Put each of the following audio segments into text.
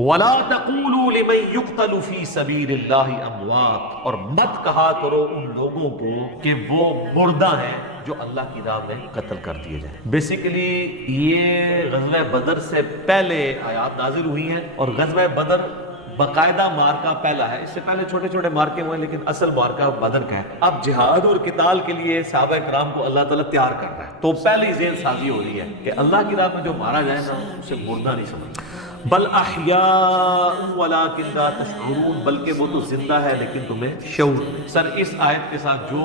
وَلَا تَقُولُوا لِمَن يُقْتَلُ فِي سَبِيلِ اللَّهِ أَمْوَاتٌ، اور مت کہا کرو ان لوگوں کو کہ وہ مردہ ہیں جو اللہ کی راہ میں قتل کر دیے جائیں۔ بیسیکلی یہ غزوہ بدر سے پہلے آیات نازل ہوئی ہیں، اور غزوہ بدر باقاعدہ مارکا پہلا ہے۔ اس سے پہلے چھوٹے چھوٹے مارکے ہوئے، لیکن اصل مارکا بدر کا ہے۔ اب جہاد اور قتال کے لیے صحابہ کرام کو اللہ تعالیٰ تیار کر رہا ہے، تو پہلی ذہن سازی ہو رہی ہے کہ اللہ کی راہ میں جو مارا جائے نا اسے مردہ نہیں سمجھنا۔ بل احیاء ولکن لا تشعرون، بلکہ وہ تو زندہ ہے لیکن تمہیں شعور نہیں۔ سر اس آیت کے ساتھ جو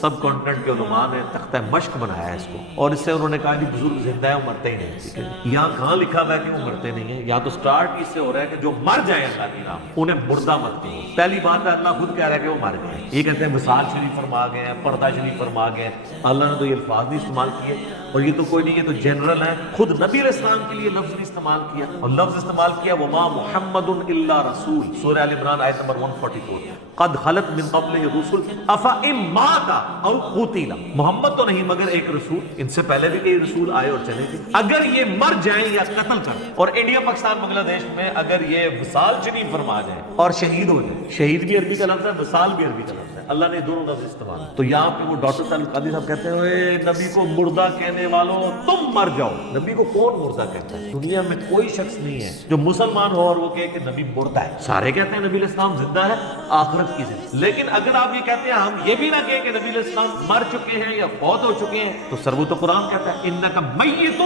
سب کانٹینٹ کے علماء نے تختہ مشق بنایا ہے اس کو، اور اس سے انہوں نے کہا کہ بزرگ زندہ ہے وہ مرتے ہی نہیں، ٹھیک ہے؟ یہاں کہاں لکھا ہوا ہے کہ وہ مرتے نہیں ہیں؟ یا تو سٹارٹ اس سے ہو رہا ہے کہ جو مر جائیں اللہ کی راہ میں انہیں مردہ مت کہو۔ پہلی بات ہے اللہ خود کہہ رہا ہے کہ وہ مر گئے، یہ کہتے ہیں وصال شریف فرما گئے ہیں، پردہ شریف فرما گئے ہیں، اللہ نے تو یہ الفاظ نہیں استعمال کیے، اور یہ تو کوئی نہیں، یہ تو جنرل ہے۔ خود نبی علیہ السلام کے لیے لفظ نہیں استعمال کیا، اور لفظ استعمال کیا وما محمد الا رسول، سورہ آل عمران آیت نمبر 144، قد خلت من قبل الرسل افئن مات او قتل، محمد تو نہیں مگر ایک رسول، ان سے پہلے بھی کئی رسول آئے اور چلے گئے، اگر یہ مر جائیں یا قتل کر، اور انڈیا پاکستان بنگلہ دیش میں اگر یہ وصال شریف فرما جائیں اور شہید ہو جائیں، شہید بھی عربی کا لفظ ہے، وصال بھی عربی کا لفظ ہے، اللہ نے دونوں لفظ استعمال۔ تو یہاں پہ وہ ڈاکٹر صاحب قادری صاحب کہتے ہیں اے نبی کو مردہ کہنے والوں تم مر جاؤ۔ نبی کو کون مردہ کہتا ہے؟ دنیا میں کوئی شخص نہیں ہے جو مسلمان ہو اور وہ کہے کہ نبی مردہ ہے۔ سارے کہتے ہیں نبی علیہ السلام زندہ ہے، آخرت کی زندہ۔ لیکن اگر آپ یہ کہتے ہیں ہم یہ بھی نہ کہیں کہ نبی علیہ السلام مر چکے ہیں یا فوت ہو چکے ہیں، تو سر وہ تو قرآن کہتا ہے انک میت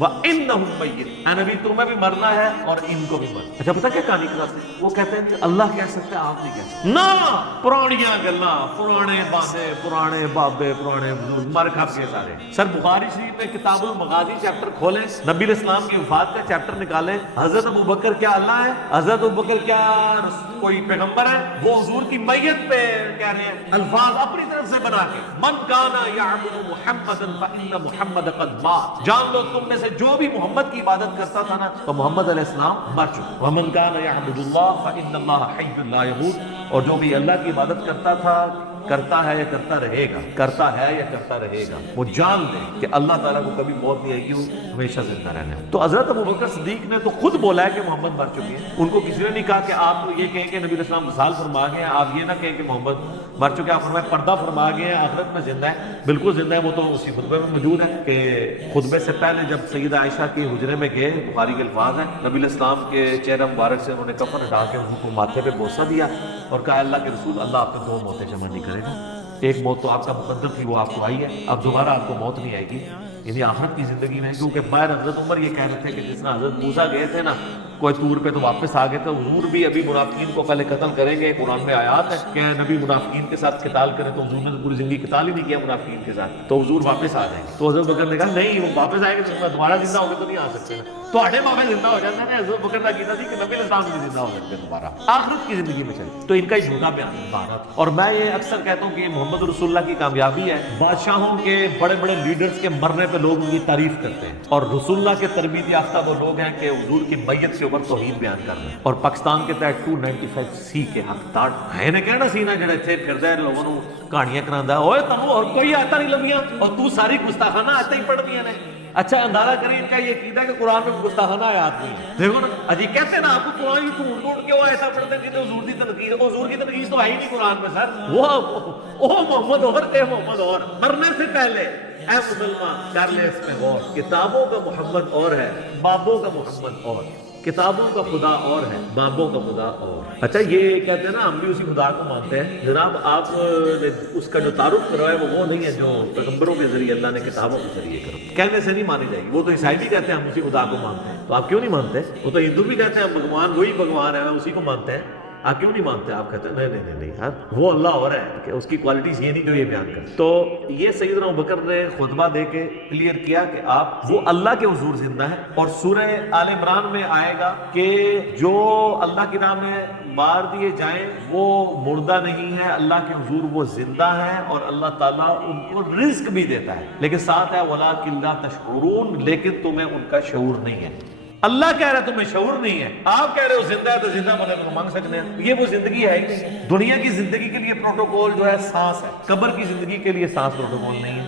وانہم میت، اے نبی تمہیں بھی مرنا ہے اور ان کو بھی مرنا۔ اچھا پتہ کیا کہانی کراتے ہیں؟ وہ کہتے ہیں کہ اللہ کہہ سکتا ہے آپ نہیں کہہ سکتے، نہ پرانیاں گلاں، پرانے باتیں، پرانے بابے، پرانے مر کھپ کے سارے۔ سر بخاری شریف میں کتاب المغازی چیپٹر کھولیں، نبی علیہ السلام کی وفات کا چیپٹر نکالیں، حضرت ابوبکر کیا اللہ ہے؟ حضرت ابوبکر کیا کوئی پیغمبر ہے؟ وہ حضور کی میت پہ کہہ رہے ہیں الفاظ اپنی طرف سے بنا کے، من کانا یعبد محمدا فإن محمد قد مات، جان لو تم میں سے جو بھی محمد کی عبادت کرتا تھا نا تو محمد علیہ السلام مر چکے، ومن کانا یعبد اللہ فإن اللہ حی لا یموت، اور جو بھی اللہ کی عبادت کرتا تھا، کرتا ہے یا کرتا رہے گا، کرتا ہے یا کرتا رہے گا، وہ جان لے کہ اللہ تعالیٰ کو کبھی موت نہیں آئے گی، وہ ہمیشہ زندہ رہنا ہے۔ تو حضرت ابوبکر صدیق نے تو خود بولا ہے کہ محمد مر چکے ہیں، ان کو کسی نے نہیں کہا کہ آپ تو یہ کہیں کہ نبی علیہ السلام وصال فرما گئے ہیں، آپ یہ نہ کہیں کہ محمد مر چکے، آپ فرمائیں پردہ فرما گئے ہیں، آخرت میں زندہ ہے، بالکل زندہ ہے۔ وہ تو اسی خطبے میں موجود ہے کہ خطبے سے پہلے جب سیدہ عائشہ کے حجرے میں گئے، بخاری کے الفاظ ہیں، نبی علیہ السلام کے چہرہ مبارک سے انہوں نے کفن ہٹا کے ان کو ماتھے پہ بوسہ دیا اور کہا اللہ کے رسول اللہ آپ کو دو موتیں جمع نہیں کرے گا، ایک موت تو آپ کا مقدر تھی وہ آپ کو آئی ہے، اب دوبارہ آپ کو موت نہیں آئے گی، یعنی آخرت کی زندگی میں۔ کیونکہ باہر حضرت عمر یہ کہہ رہے تھے کہ جس طرح حضرت موسیٰ گئے تھے نا کوئی طور پہ تو واپس آ گئے تھے، حضور بھی ابھی منافقین کو پہلے قتل کریں گے، قرآن میں آیات ہے کہ نبی منافقین کے ساتھ قتال کرے، تو حضور نے تو پوری زندگی قتال ہی نہیں کیا منافقین کے ساتھ، تو حضور واپس آ جائیں گے۔ تو حضرت بکر نے کہا نہیں وہ واپس آئے گے تو دوبارہ زندہ ہو گئے تو نہیں آ سکتے نا، تو آٹھے بابے زندہ ہو جاتے ہیں۔ حضرت بکر نے کہا تھی کہ نبی علیہ السلام بھی زندہ ہو سکتے دوبارہ آخرت کی زندگی میں چلے، تو ان کا جھوٹا بیان بھارت۔ اور میں یہ اکثر کہتا ہوں کہ یہ محمد رسول اللہ کی کامیابی ہے، بادشاہوں کے بڑے بڑے لیڈرز کے مرنے پہ لوگ ان کی تعریف کرتے ہیں، اور رسول اللہ کے تربیت یافتہ وہ لوگ ہیں کہ حضور کی میت کے اوپر توہین بیان کر رہے ہیں، اور پاکستان کے تحت 295C کے حقدار ہے نے کہنا سی نا جڑے تھے پھردا ہے لوگوں نوں کہانیاں کراندا، اوئے تمو اور کوئی آتا نہیں لبیاں اور تو ساری گستاخانہ آیتیں ہی پڑھدیاں نے۔ اچھا اندازہ کریں ان کا یہ عقیدہ کہ قرآن میں گستاخانہ آیات نہیں ہے، دیکھو نا اجی کہتے ہیں نا آپ کو قرآن کی ڈھونڈ ڈھونڈ کے وہ ایسا پڑھتے ہیں کہ حضور کی تنقید، حضور کی تنقید تو ہے ہی نہیں قرآن میں سر، وہ محمد اور اے محمد اور مرنے سے پہلے اے مسلمان کر لے اس میں غور، کتابوں کا محمد اور ہے، بابوں کا محمد اور، کتابوں کا خدا اور ہے، بابوں کا خدا اور۔ اچھا یہ کہتے ہیں نا ہم بھی اسی خدا کو مانتے ہیں، جناب آپ نے اس کا جو تعارف کروایا وہ نہیں ہے جو پیغمبروں کے ذریعے اللہ نے کتابوں کے ذریعے کرو، کہنے سے نہیں مانی جائے گی۔ وہ تو عیسائی بھی کہتے ہیں ہم اسی خدا کو مانتے ہیں، تو آپ کیوں نہیں مانتے؟ وہ تو ہندو بھی کہتے ہیں ہم بھگوان وہی بھگوان ہے اسی کو مانتے ہیں، آپ کیوں نہیں مانتے؟ آپ کہتے ہیں نہیں یار وہ اللہ اور ہے کہ اس کی کوالٹیز یہ نہیں جو یہ بیان کر۔ تو یہ سیدنا ابوبکر نے خطبہ دے کے کلیئر کیا کہ آپ وہ اللہ کے حضور زندہ ہے، اور سورہ آل عمران میں آئے گا کہ جو اللہ کی راہ میں مار دیے جائیں وہ مردہ نہیں ہے، اللہ کے حضور وہ زندہ ہے، اور اللہ تعالیٰ ان کو رزق بھی دیتا ہے، لیکن ساتھ ہے وَلَٰكِن لَا تَشْعُرُونَ، لیکن تمہیں ان کا شعور نہیں ہے۔ اللہ کہہ رہا ہے تمہیں شعور نہیں ہے، آپ کہہ رہے ہو زندہ ہے تو زندہ بولے تو مانگ سکتے ہیں، یہ وہ زندگی ہے ہی نہیں۔ دنیا کی زندگی کے لیے پروٹوکول جو ہے سانس ہے، قبر کی زندگی کے لیے سانس پروٹوکول نہیں ہے۔